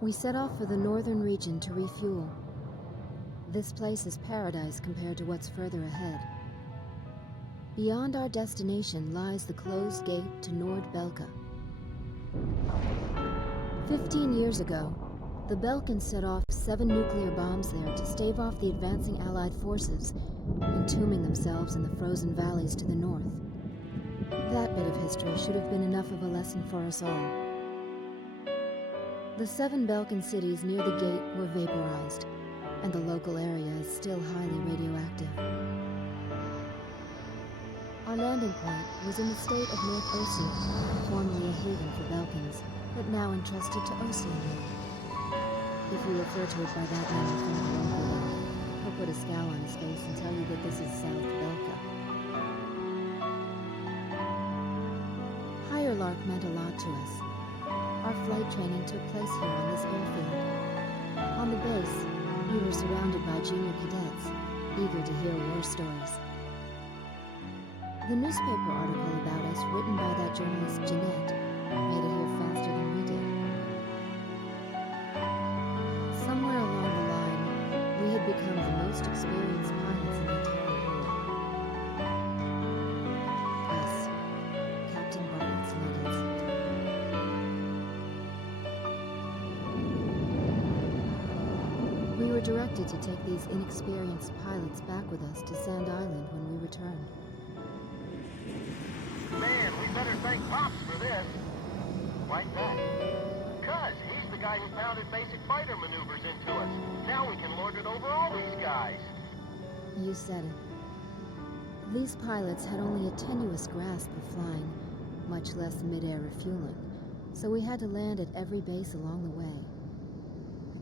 We set off for the northern region to refuel. This place is paradise compared to what's further ahead. Beyond our destination lies the closed gate to Nord-Belka. 15 years ago, the Belkans set off 7 nuclear bombs there to stave off the advancing Allied forces, entombing themselves in the frozen valleys to the north. That bit of history should have been enough of a lesson for us all. The 7 Belkan cities near the gate were vaporized, and the local area is still highly radioactive. Our landing point was in the state of North Ossia, formerly a haven for Belkans, but now entrusted to Ossia. If we refer to it by that name from the local, he'll put a scowl on his face and tell you that this is South Belka. Higher Lark meant a lot to us. Our flight training took place here on this airfield. On the base, we were surrounded by junior cadets, eager to hear war stories. The newspaper article about us written by that journalist Jeanette made it here faster than we did. Somewhere along the line, we had become the most experienced pilots in the entire war. Us, Captain Bartlett's luggage. We were directed to take these inexperienced pilots back with us to Sand Island when we returned. Man, we better thank Pops for this. Why that? Because he's the guy who pounded basic fighter maneuvers into us. Now we can lord it over all these guys. You said it. These pilots had only a tenuous grasp of flying, much less mid-air refueling, so we had to land at every base along the way.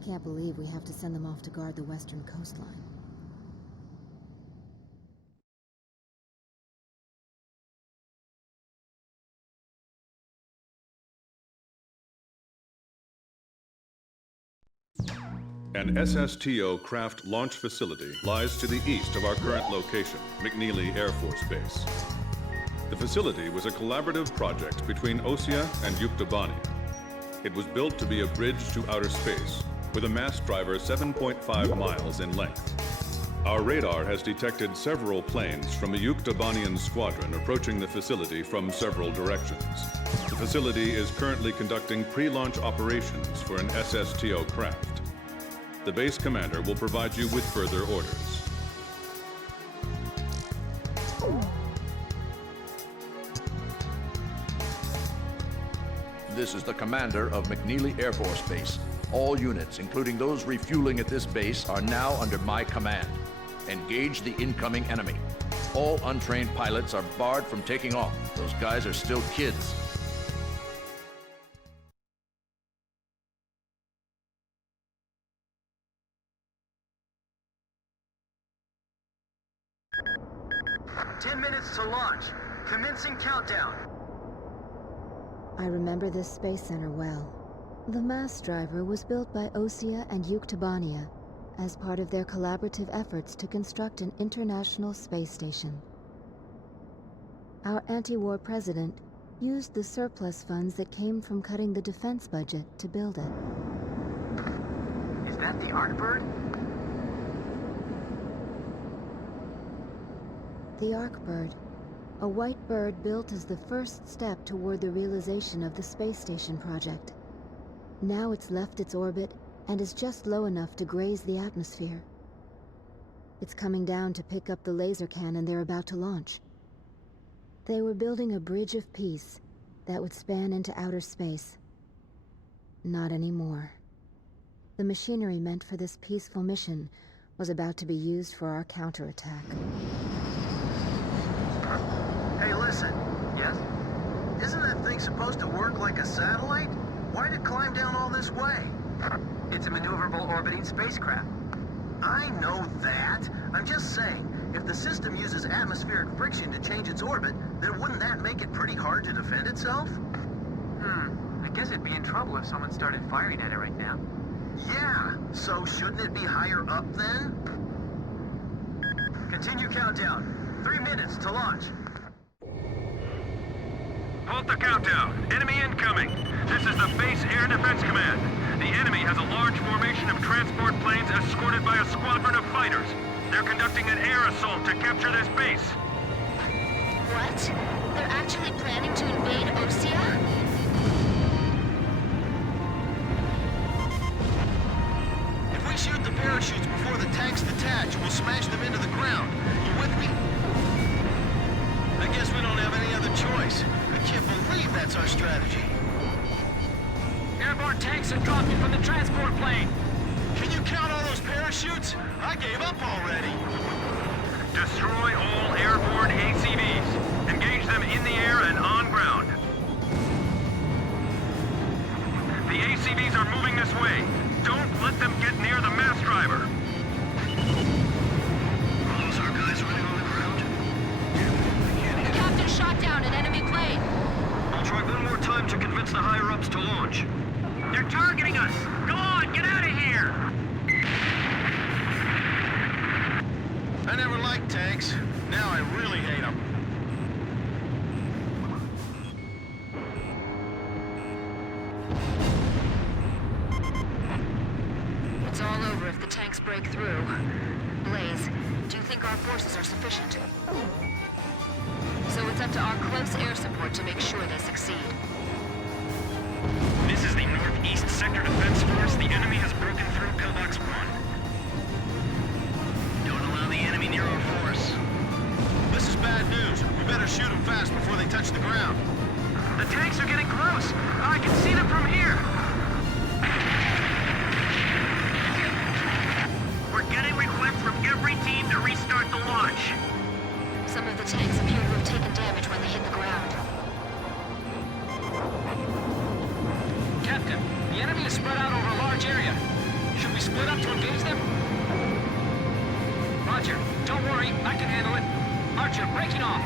I can't believe we have to send them off to guard the western coastline. An SSTO craft launch facility lies to the east of our current location, McNeely Air Force Base. The facility was a collaborative project between Ossia and Yuktobania. It was built to be a bridge to outer space, with a mass driver 7.5 miles in length. Our radar has detected several planes from a Yuktobanian squadron approaching the facility from several directions. The facility is currently conducting pre-launch operations for an SSTO craft. The base commander will provide you with further orders. This is the commander of McNeely Air Force Base. All units, including those refueling at this base, are now under my command. Engage the incoming enemy. All untrained pilots are barred from taking off. Those guys are still kids. "10 minutes to launch. Commencing countdown." I remember this space center well. The mass driver was built by Ossia and Yuktobania as part of their collaborative efforts to construct an international space station. Our anti-war president used the surplus funds that came from cutting the defense budget to build it. Is that the Arcbird? The Arcbird, a white bird built as the first step toward the realization of the space station project. Now it's left its orbit and is just low enough to graze the atmosphere. It's coming down to pick up the laser cannon they're about to launch. They were building a bridge of peace that would span into outer space. Not anymore. The machinery meant for this peaceful mission was about to be used for our counterattack. Hey, listen. Yes? Isn't that thing supposed to work like a satellite? Why'd it climb down all this way? It's a maneuverable orbiting spacecraft. I know that. I'm just saying, if the system uses atmospheric friction to change its orbit, then wouldn't that make it pretty hard to defend itself? I guess it'd be in trouble if someone started firing at it right now. Yeah, so shouldn't it be higher up then? Continue countdown. 3 minutes to launch. Halt the countdown. Enemy incoming. This is the Base Air Defense Command. The enemy has a large formation of transport planes escorted by a squadron of fighters. They're conducting an air assault to capture this base. What? They're actually planning to invade Osea? If we shoot the parachutes before the tanks detach, we'll smash them into the ground. You with me? I guess we don't have any other choice. I can't believe that's our strategy. Airborne tanks are dropping from the transport plane. Can you count all those parachutes? I gave up already. Destroy all airborne ACVs. Engage them in the air and on ground. The ACVs are moving this way. Don't let them get near the mass driver. Are those our guys running on the ground? The captain shot down an enemy plane. I'll try one more time to convince the higher-ups to launch. They're targeting us. Go on, get out of here. I never liked tanks. Now I really hate them. It's all over if the tanks break through. Blaze, do you think our forces are sufficient? So it's up to our close air support to make sure they succeed. This is the Northeast Sector Defense Force. The enemy has broken through Pillbox 1. Don't allow the enemy near our force. This is bad news. We better shoot them fast before they touch the ground. The tanks are getting close. I can see them from here. We're getting requests from every team to restart the launch. Some of the tanks appear to have taken damage when they hit the ground. Captain, the enemy is spread out over a large area. Should we split up to engage them? Roger. Don't worry, I can handle it. Archer, breaking off.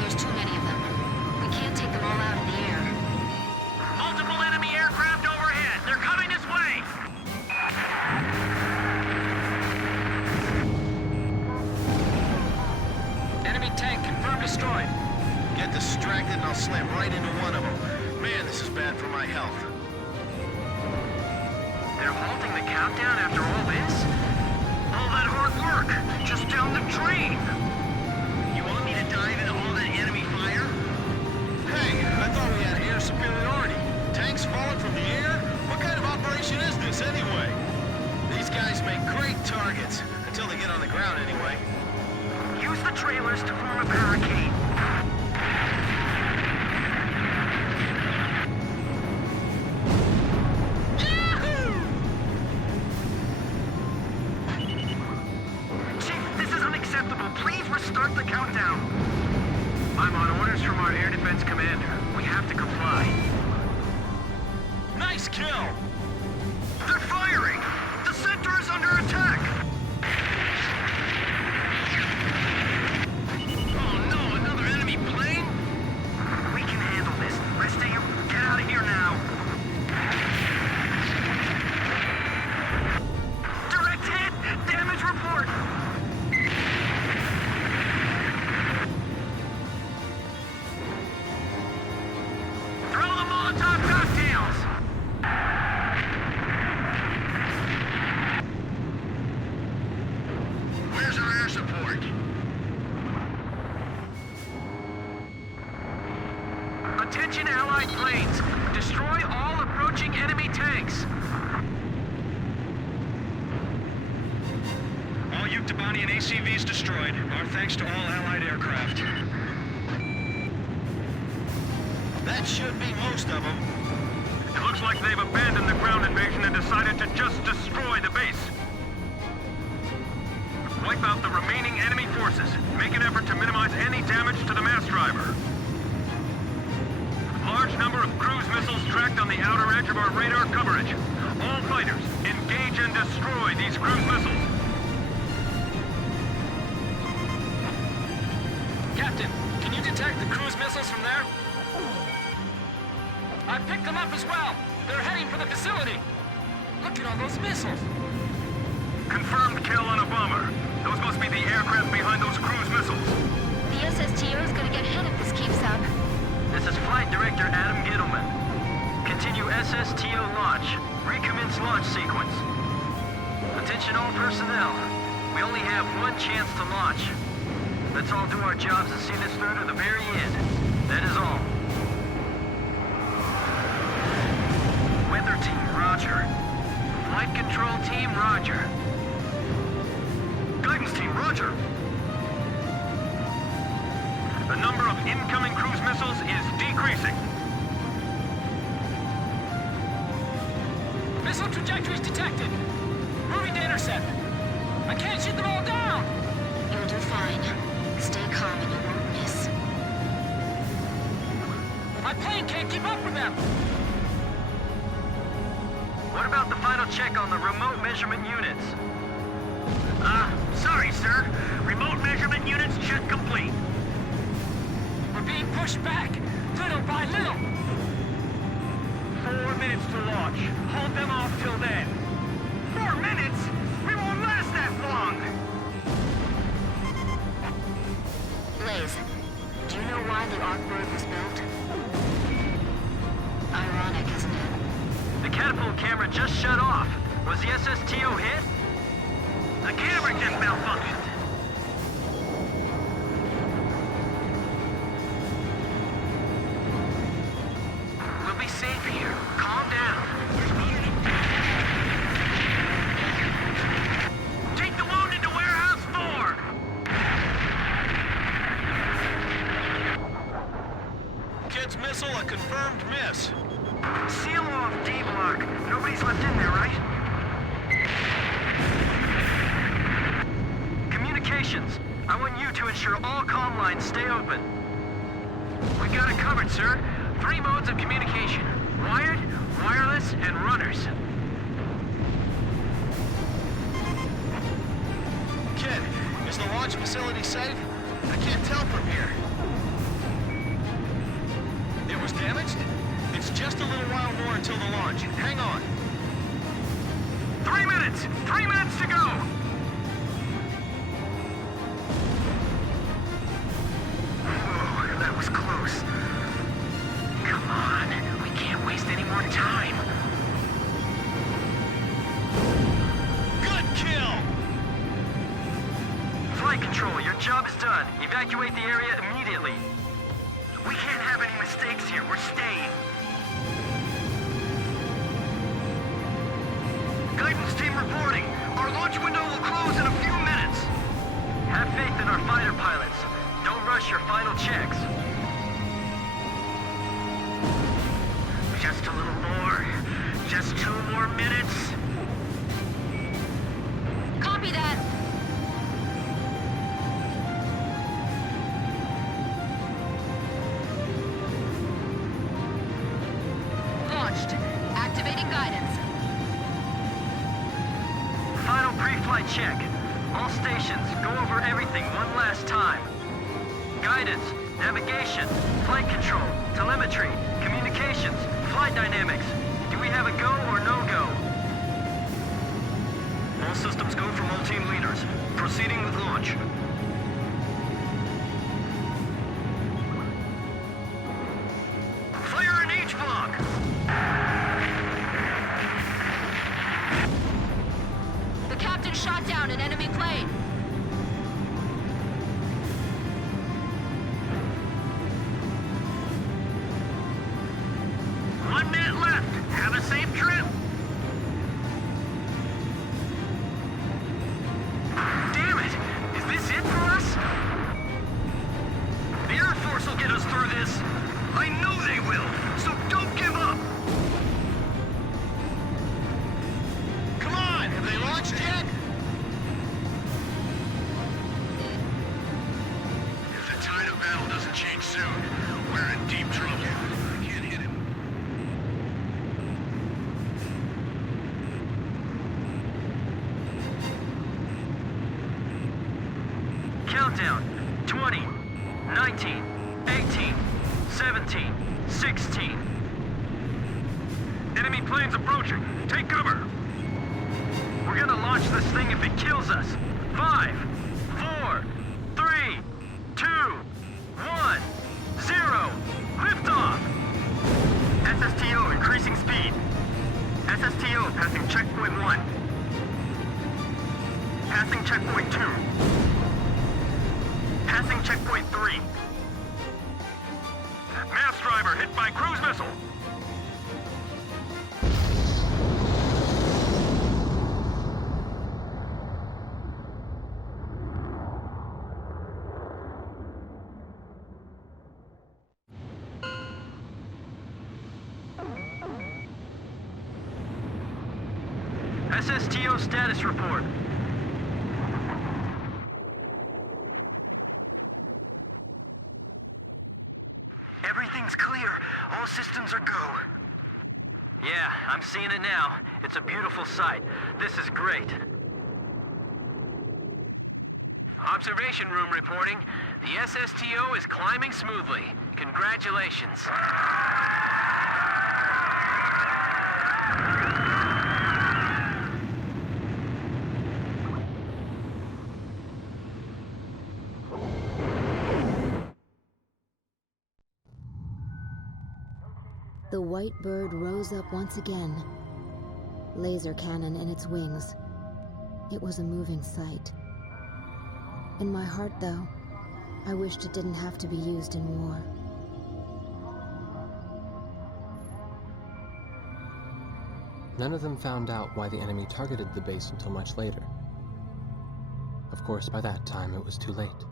There's too many of them. We can't take them all out in the air. Multiple enemy aircraft overhead. They're coming this way. Enemy tank confirmed destroyed. Get distracted and I'll slam right into one of them. Man, this is bad for my health. They're halting the countdown after all this? All that hard work, just down the drain. You want me to dive into all that enemy fire? Hey, I thought we had air superiority. Tanks falling from the air? What kind of operation is this anyway? These guys make great targets. Until they get on the ground anyway. Use the trailers to form a barricade. Chief, this is unacceptable. Please restart the countdown. I'm on orders from our air defense commander. We have to comply. Nice kill! They're firing! The center is under attack! Oh no, another enemy plane? We can handle this. Rest of you, get out of here now. Direct hit! Damage report! Throw the Molotov cocktails! Where's our air support? Attention Allied planes! Destroy all approaching enemy tanks! All Yuktobanian ACVs destroyed. Our thanks to all Allied aircraft. That should be most of them. It looks like they've abandoned the ground invasion and decided to just destroy the base. Wipe out the remaining enemy forces. Make an effort to minimize any damage to the mass driver. Large number of cruise missiles tracked on the outer edge of our radar coverage. All fighters, engage and destroy these cruise missiles. Captain, can you detect the cruise missiles from there? I picked them up as well. They're heading for the facility. Look at all those missiles. Confirmed kill on a bomber. Those must be the aircraft behind those cruise missiles. The SSTO is gonna get hit if the Dr. Adam Gittleman. Continue SSTO launch. Recommence launch sequence. Attention all personnel. We only have one chance to launch. Let's all do our jobs and see this through to the very end. That is all. Weather team, roger. Flight control team, roger. Guidance team, roger. The number of incoming cruise missiles is decreasing. Missile trajectories detected. Moving to intercept. I can't shoot them all down. You'll do fine. Stay calm and you won't miss. My plane can't keep up with them. What about the final check on the remote measurement units? Sorry, sir. Remote measurement units check complete. We're being pushed back, little by little. 4 minutes to launch. Hold them off till then. 4 minutes? We won't last that long! Blaze, do you know why the Arcbird was built? Ironic, isn't it? The catapult camera just shut off. Was the SSTO hit? The camera just malfunctioned. We'll be safe here. Calm down. Take the wounded to Warehouse 4! Kid's missile a confirmed miss. Seal off D-block. Nobody's left in there, right? Communications. I want you to ensure all comm lines stay open. We got it covered, sir. 3 modes of communication. Wired, wireless, and runners. Kid, is the launch facility safe? I can't tell from here. It was damaged? It's just a little while more until the launch. Hang on. 3 minutes! 3 minutes to go! Whoa, that was close. Come on, we can't waste any more time. Good kill! Flight control, your job is done. Evacuate the area immediately. We can't have any mistakes here. We're staying. Guidance team reporting. Our launch window will close in a few minutes. Have faith in our fighter pilots. Don't rush your final checks. Just a little more. Just 2 more minutes. Copy that. Launched. Activating guidance. Final pre-flight check. All stations, go over everything one last time. Guidance, navigation, flight control, telemetry, communications, flight dynamics. Do we have a go or no-go? All systems go from all team leaders. Proceeding with launch. Fire in H block! The captain shot down an enemy plane. One minute left. Have a safe trip. Damn it! Is this it for us? The Air Force will get us through this. I know they will, so don't give up! Come on, have they launched yet? If the tide of battle doesn't change soon, we're in deep trouble. I can't hit him. Countdown. 20, 19, 18, 17, 16. Enemy planes approaching. Take cover. We're gonna launch this thing if it kills us. 5, 4, 3, 2, 1, 0. Liftoff! checkpoint 2. Passing checkpoint 3. Mass driver hit by cruise missile. SSTO status report. Everything's clear. All systems are go. Yeah, I'm seeing it now. It's a beautiful sight. This is great. Observation room reporting. The SSTO is climbing smoothly. Congratulations. The white bird rose up once again, laser cannon in its wings. It was a moving sight. In my heart, though, I wished it didn't have to be used in war. None of them found out why the enemy targeted the base until much later. Of course, by that time, it was too late.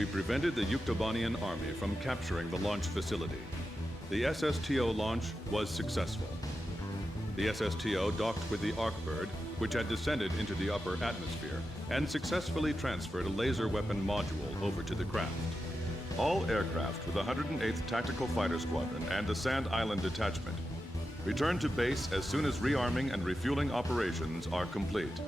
We prevented the Yuktobanian army from capturing the launch facility. The SSTO launch was successful. The SSTO docked with the Arkbird, which had descended into the upper atmosphere, and successfully transferred a laser weapon module over to the craft. All aircraft with the 108th Tactical Fighter Squadron and the Sand Island Detachment return to base as soon as rearming and refueling operations are complete.